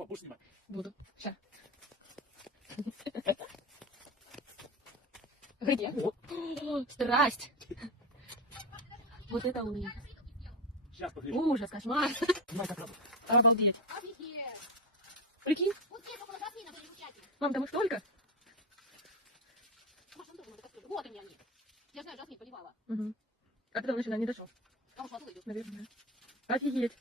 Коко, будешь снимать? Буду. Ща. Где? О, страсть. Вот это у них. Сейчас погляди. Ужас, кошмар. Снимай как надо. Обалдеть. Офигеть! Прикинь, Вот здесь около Жасмина были девчата. мам, там их столько. Может, он тоже на кастрюле. Вот они они. Я знаю, Жасмин поливала. Угу. А ты давно сюда не дошел, Потому что оттуда идет. наверное. Офигеть.